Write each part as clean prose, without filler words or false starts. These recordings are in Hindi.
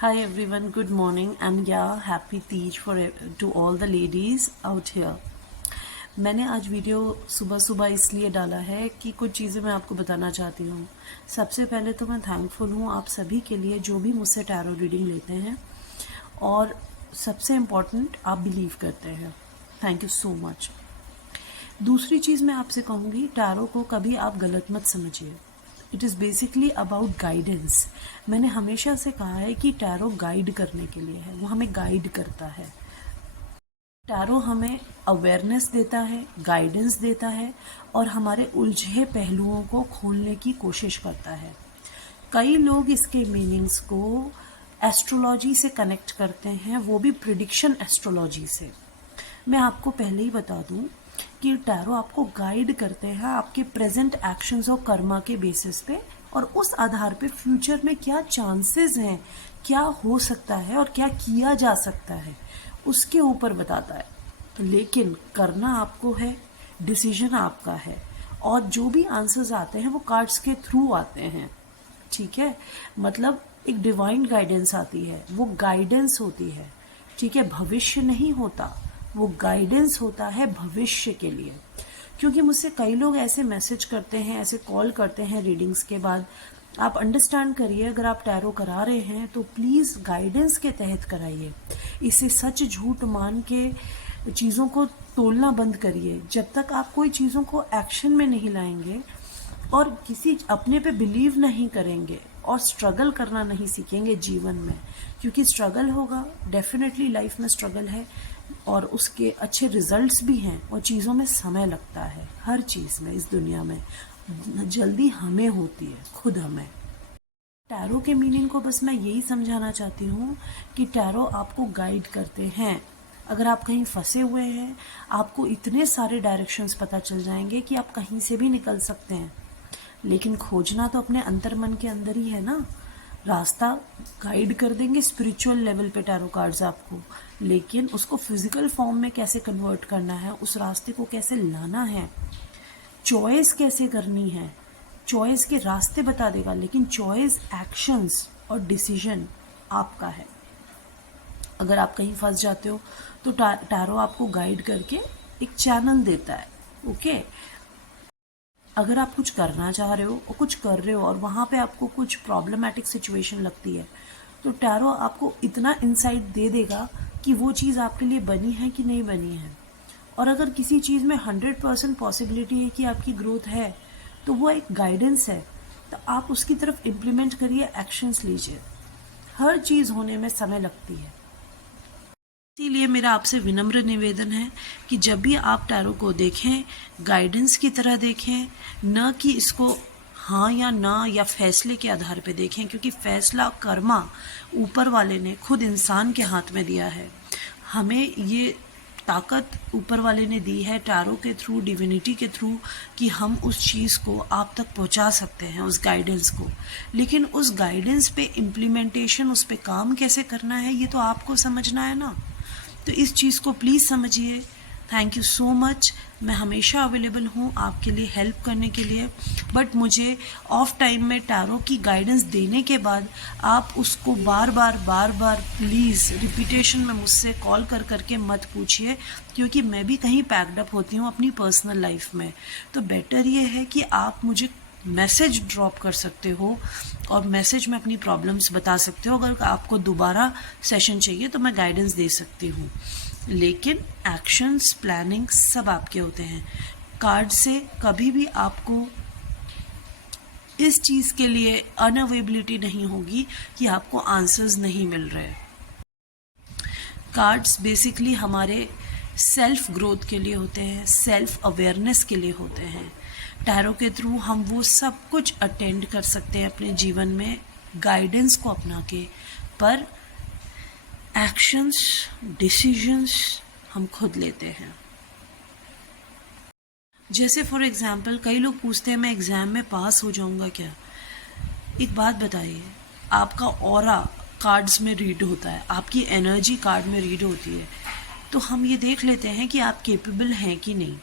Hi everyone, good morning and yeah, happy Teej to all the ladies out here. मैंने आज वीडियो सुबह सुबह इसलिए डाला है कि कुछ चीज़ें मैं आपको बताना चाहती हूँ। सबसे पहले तो मैं थैंकफुल हूँ आप सभी के लिए जो भी मुझसे टैरो रीडिंग लेते हैं, और सबसे इम्पॉर्टेंट आप बिलीव करते हैं। Thank you so much. दूसरी चीज़ मैं आपसे कहूँगी, टैरो को कभी आप गलत मत समझिए। It is basically about guidance. मैंने हमेशा से कहा है कि टैरो गाइड करने के लिए है, वो हमें गाइड करता है। टैरो हमें अवेयरनेस देता है, गाइडेंस देता है और हमारे उलझे पहलुओं को खोलने की कोशिश करता है। कई लोग इसके मीनिंग्स को एस्ट्रोलॉजी से कनेक्ट करते हैं, वो भी प्रिडिक्शन एस्ट्रोलॉजी से। मैं आपको पहले ही बता दूं कि टैरो आपको गाइड करते हैं आपके प्रेजेंट एक्शंस और कर्मा के बेसिस पे, और उस आधार पे फ्यूचर में क्या चांसेस हैं, क्या हो सकता है और क्या किया जा सकता है, उसके ऊपर बताता है। लेकिन करना आपको है, डिसीजन आपका है, और जो भी आंसर्स आते हैं वो कार्ड्स के थ्रू आते हैं। ठीक है, मतलब एक डिवाइन गाइडेंस आती है, वो गाइडेंस होती है। ठीक है, भविष्य नहीं होता, वो गाइडेंस होता है भविष्य के लिए। क्योंकि मुझसे कई लोग ऐसे मैसेज करते हैं, ऐसे कॉल करते हैं रीडिंग्स के बाद। आप अंडरस्टैंड करिए, अगर आप टैरो करा रहे हैं तो प्लीज़ गाइडेंस के तहत कराइए। इसे सच झूठ मान के चीज़ों को तोलना बंद करिए। जब तक आप कोई चीज़ों को एक्शन में नहीं लाएंगे और किसी अपने पे बिलीव नहीं करेंगे और स्ट्रगल करना नहीं सीखेंगे जीवन में, क्योंकि स्ट्रगल होगा, डेफिनेटली लाइफ में स्ट्रगल है और उसके अच्छे रिजल्ट्स भी हैं, और चीज़ों में समय लगता है। हर चीज़ में इस दुनिया में जल्दी हमें होती है, खुद हमें। टैरो के मीनिंग को बस मैं यही समझाना चाहती हूँ कि टैरो आपको गाइड करते हैं। अगर आप कहीं फंसे हुए हैं, आपको इतने सारे डायरेक्शंस पता चल जाएंगे कि आप कहीं से भी निकल सकते हैं। लेकिन खोजना तो अपने अंतर मन के अंदर ही है ना। रास्ता गाइड कर देंगे स्पिरिचुअल लेवल पे टैरो कार्ड्स आपको, लेकिन उसको फिजिकल फॉर्म में कैसे कन्वर्ट करना है, उस रास्ते को कैसे लाना है, चॉइस कैसे करनी है, चॉइस के रास्ते बता देगा, लेकिन चॉइस, एक्शंस और डिसीजन आपका है। अगर आप कहीं फंस जाते हो तो टैरो आपको गाइड करके एक चैनल देता है। ओके, अगर आप कुछ करना चाह रहे हो और कुछ कर रहे हो और वहाँ पे आपको कुछ प्रॉब्लमेटिक सिचुएशन लगती है, तो टैरो आपको इतना इंसाइट दे देगा कि वो चीज़ आपके लिए बनी है कि नहीं बनी है। और अगर किसी चीज़ में 100% पॉसिबिलिटी है कि आपकी ग्रोथ है, तो वो एक गाइडेंस है, तो आप उसकी तरफ इम्प्लीमेंट करिए, एक्शंस लीजिए। हर चीज़ होने में समय लगती है। इसीलिए मेरा आपसे विनम्र निवेदन है कि जब भी आप टैरो को देखें, गाइडेंस की तरह देखें, न कि इसको हाँ या ना या फैसले के आधार पे देखें, क्योंकि फैसला कर्मा ऊपर वाले ने खुद इंसान के हाथ में दिया है। हमें ये ताकत ऊपर वाले ने दी है टैरो के थ्रू, डिविनिटी के थ्रू, कि हम उस चीज़ को आप तक पहुंचा सकते हैं, उस गाइडेंस को। लेकिन उस गाइडेंस पे इम्प्लीमेंटेशन, उस पे काम कैसे करना है, ये तो आपको समझना है ना। तो इस चीज़ को प्लीज़ समझिए। Thank you so much. मैं हमेशा अवेलेबल हूँ आपके लिए हेल्प करने के लिए, बट मुझे ऑफ टाइम में टैरो की गाइडेंस देने के बाद आप उसको बार बार प्लीज़ रिपीटेशन में मुझसे कॉल कर करके मत पूछिए, क्योंकि मैं भी कहीं पैक्ड अप होती हूँ अपनी पर्सनल लाइफ में। तो बेटर ये है कि आप मुझे मैसेज ड्रॉप कर सकते हो और मैसेज में अपनी प्रॉब्लम्स बता सकते हो। अगर आपको दोबारा सेशन चाहिए तो मैं गाइडेंस दे सकती हूँ, लेकिन एक्शंस, प्लानिंग सब आपके होते हैं। कार्ड से कभी भी आपको इस चीज़ के लिए अनअवेबिलिटी नहीं होगी कि आपको आंसर्स नहीं मिल रहे। कार्ड्स बेसिकली हमारे सेल्फ ग्रोथ के लिए होते हैं, सेल्फ अवेयरनेस के लिए होते हैं। टैरो के थ्रू हम वो सब कुछ अटेंड कर सकते हैं अपने जीवन में, गाइडेंस को अपना के, पर एक्शंस, डिसीजंस हम खुद लेते हैं। जैसे फॉर एग्जांपल कई लोग पूछते हैं मैं एग्ज़ाम में पास हो जाऊंगा क्या। एक बात बताइए, आपका ऑरा कार्ड्स में रीड होता है, आपकी एनर्जी कार्ड में रीड होती है, तो हम ये देख लेते हैं कि आप केपेबल हैं कि नहीं।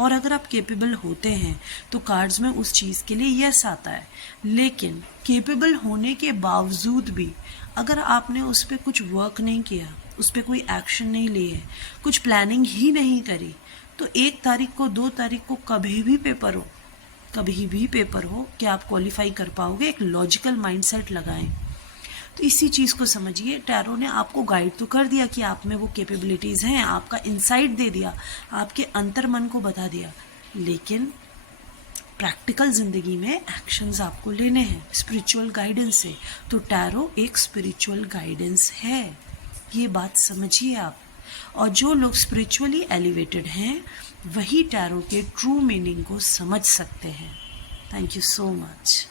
और अगर आप केपेबल होते हैं तो कार्ड्स में उस चीज़ के लिए यस आता है। लेकिन केपेबल होने के बावजूद भी अगर आपने उस पर कुछ वर्क नहीं किया, उस पर कोई एक्शन नहीं लिए, कुछ प्लानिंग ही नहीं करी, तो 1 तारीख को 2 तारीख को कभी भी पेपर हो कि आप क्वालिफाई कर पाओगे। एक लॉजिकल माइंडसेट लगाएं। तो इसी चीज़ को समझिए, टैरो ने आपको गाइड तो कर दिया कि आप में वो कैपेबिलिटीज़ हैं, आपका इंसाइट दे दिया, आपके अंतर्मन को बता दिया, लेकिन प्रैक्टिकल ज़िंदगी में एक्शंस आपको लेने हैं स्पिरिचुअल गाइडेंस से। तो टैरो एक स्पिरिचुअल गाइडेंस है, ये बात समझिए आप। और जो लोग स्पिरिचुअली एलिवेटेड हैं वही टैरो के ट्रू मीनिंग को समझ सकते हैं। Thank you so much.